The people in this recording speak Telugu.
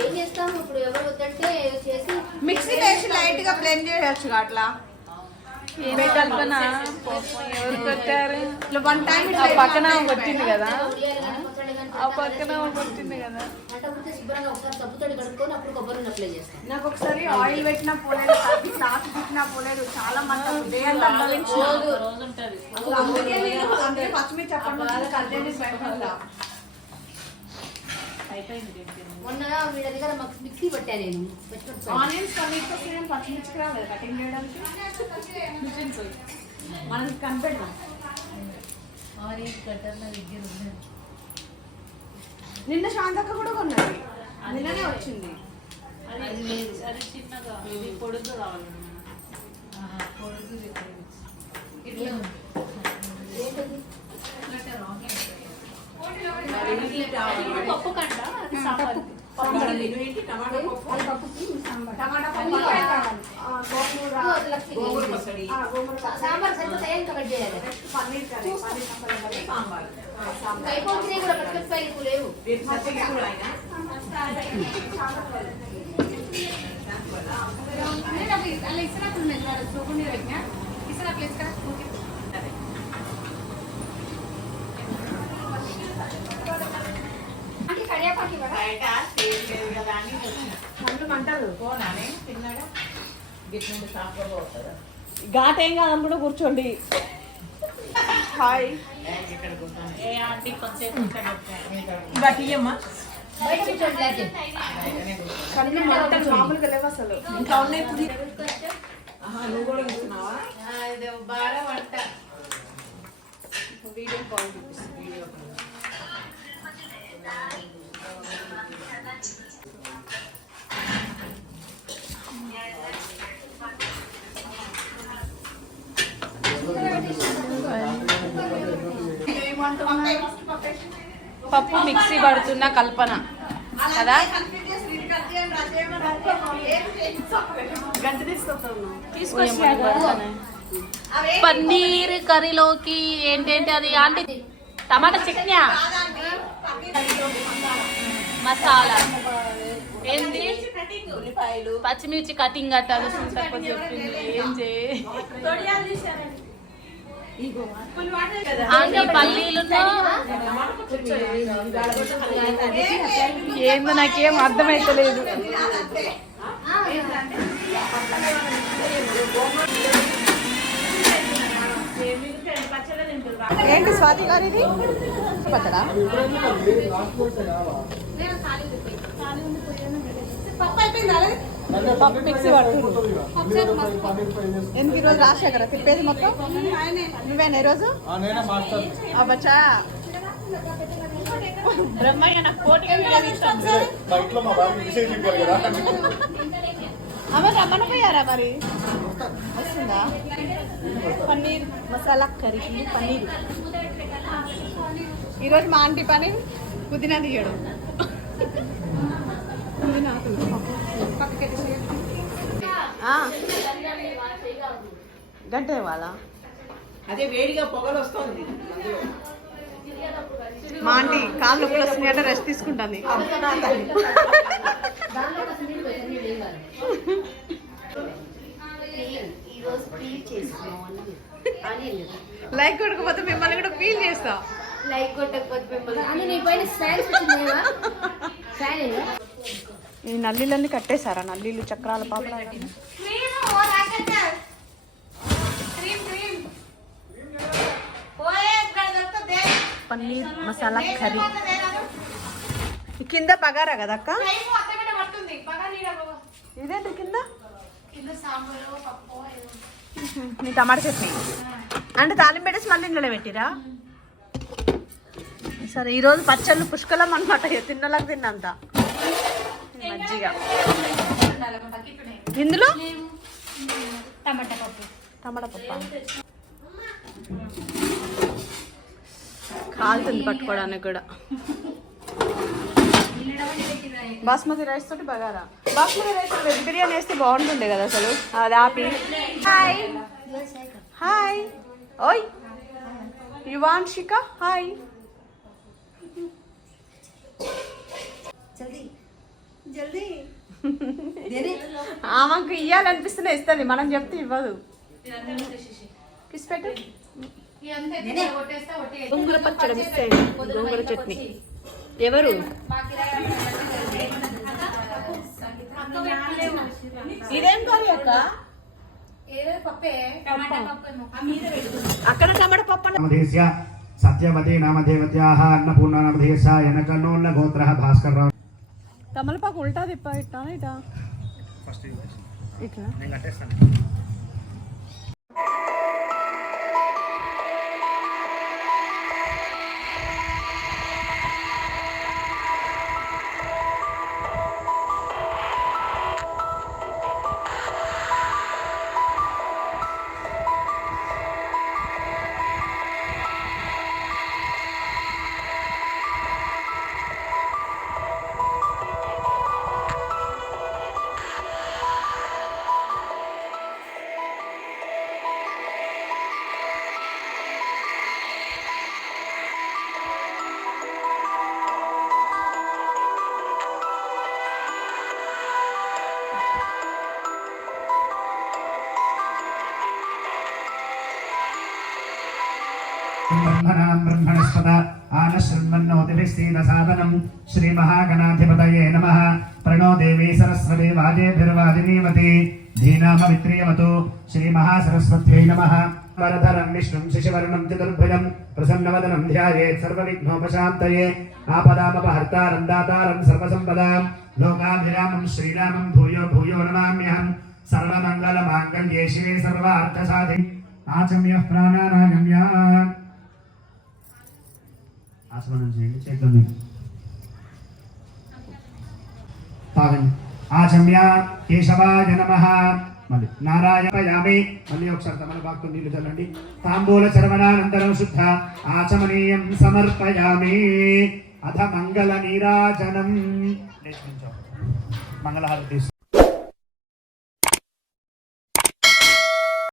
ఏం చేస్తాం? ఇప్పుడు ఎవరు వద్దంటే చేసి మిక్సీ వేసి లైట్గా బ్లెండ్ చేయొచ్చు అట్లా? వన్ టైం పక్కన కొట్టింది కదా. ఆ పక్కన కొట్టింది కదా. నాకు ఒకసారి ఆయిల్ పెట్టినా పోలేదు క్లాత్ పెట్టినా పోలేదు. చాలా మంది ఉదయం అందుకే నేను అందుకే పచ్చిమిర్చి చెప్పండి కళ్యాణి మొన్న వీళ్ళ దగ్గర మాకు మిక్సీ పట్టా నేను. పచ్చిమిరపకాయలు. ఆనియన్స్ కన్నీటితో సేమ్ పచ్చిమిర్చికి రాలేదు కటింగ్ చేయడానికి? మనకి కనిపెడదాం? నిన్న శాంతక్క కూడా కొన్నది. నిన్ననే వచ్చింది. పప్పు అది లక్ష్మి. ఆ, గోంగూర సా- సాంబార్. సరిపోతాయా ఇంకా కట్ సాంబార్ ఎక్కువ లేవు ఘాట్ ఏం కాదప్పుడు కూర్చోండి హాయ్ గట్టియమ్మా బయట కూర్చోండి లేకపోతే. కన్ను మంటలు మామూలుగా లేవు అసలు. ఇంకా ఉన్నాయి పుది నువ్వు కూడా కూర్చున్నావా? వీడియో కాల్ చూపిస్తుంది వీడియో కాల్. పప్పు మిక్సీ పడుతున్న కల్పన. కదా? పన్నీర్ కర్రీలోకి ఏంటంటే అది? Aunty tomato chutney masala. ఏంటి ఉల్లిపాయలు పచ్చిమిర్చి కటింగ్ చెప్పింది. ఏం చేయి ఆంటీ పల్లీలు ఏందో నాకేం అర్థమైతలేదు. ఏంటి స్వాతి గారు ఇది పచ్చడా పప్పు మిక్సీ పడుతుంది. ఎందుకు ఈరోజు రాజశేఖర తిప్పేది మొత్తం? నువ్వేనా ఈరోజు? నేనే మాస్టర్. అబ్బచ్చా. బ్రహ్మయ్య నాకు పోటీగా అమ్మ రమ్మన పోయారా మరి? వస్తుందా? పన్నీర్ మసాలా కర్రీ పన్నీర్. ఈరోజు మా ఆంటీ పని పుదీనా తీయడం. గంట ఇవ్వాలా? అదే వేడిగా పొగలు వస్తుంది మా ఆంటీ కాళ్ళు నొప్పులు వస్తున్నాయంటే రెస్ట్ తీసుకుంటుంది. లేదు. లైక్ కొట్టకపోతే మిమ్మల్ని కూడా ఫీల్ చేస్తా. లైక్ కొట్టకపోతే మిమ్మల్ని. అని నీ పైన ఫ్యాన్స్ పెట్టిందేవా ఫ్యాన్ ఏనా? ఈ నల్లీలన్నీ కట్టేశారా? నల్లీలు చక్రాల పాపల పన్నీర్ మసాలా కర్రీ. ఈ కింద బగారా కదా అక్క? ఇదేంటి కింద? నీ టమాటా చట్నీ. అంటే తాలింపు పెట్టేసి మళ్ళీ ఇంట్లో పెట్టిరా? సరే ఈరోజు పచ్చళ్ళు పుష్కలం అనమాట తిన్నలకు తిన్నంత. మజ్జిగ. ఇందులో? టమాటా పప్పు. టమాటా పప్పు కాలుతుంది పట్టుకోవడానికి కూడా. బాస్మతి రైస్ తోటి బగారా. బాస్మతి రైస్ వెజ్ బిర్యానీ వేస్తే బాగుంటుండే కదా అసలు? అది ఆపి. హాయ్ హాయ్ ఓయ్. యువాన్షిక హాయ్ జల్దీ. ఆమెకు ఇయ్యాలనిపిస్తేనే ఇస్తుంది. మనం చెప్తే ఇవ్వదు. కిస్ పెట్టు. గోంగూర పచ్చడి గోంగూర చట్నీ. ఎవరు? ఇదేం కర్రీ అక్క? ఏదో పప్పే టమాటా పప్పు ఏమో. అక్కడ టమాటా పప్పు సత్యవతి నామధేవత్యాः అన్నపూర్ణ నామధేయస్య యనకన్నోన్న గోత్రः భాస్కర్ తమలపాకు ఉల్టా తిప్ప ఇట్టా ఇటా? ఇట్లా? బ్రహ్మణాం బ్రహ్మణస్పద ఆనశృణ్వన్నోతిభిశ్రీరసాదనం శ్రీమహాగణాధిపతయే నమ ప్రణో దేవీ సరస్వతి వాజేభిర్వాదినీమతి ధీనామవిత్రీయమతు శ్రీమహాసరస్వత్యై నమ వరధరం విష్ణుం శిశువర్ణం చతుర్భుజం ప్రసన్నవదనం ధ్యాయేత్ సర్వవిఘ్నోపశాంతయే ఆపదామపహర్తారం దాతారం సర్వసంపదాం లోకాభిరామం శ్రీరామం భూయో భూయో నమామ్యహం సర్వమంగళమాంగళ్యే శివే సర్వార్థసాధి ఆచమ్య ప్రాణానాగమ్యా ఆసమనం చేయండి చేద్దాం మీకు తాగండి. ఆచమ్య కేశవాయ నమ. మళ్ళీ నారాయణయామి మళ్ళీ ఒకసారి తమల భక్తు నీళ్ళు చల్లండి. తాంబూల చర్వణానంతరం శుద్ధ. ఆచమనీయం సమర్పయామి. అధ మంగళ నీరాజనం. లేచి మంగళహారతి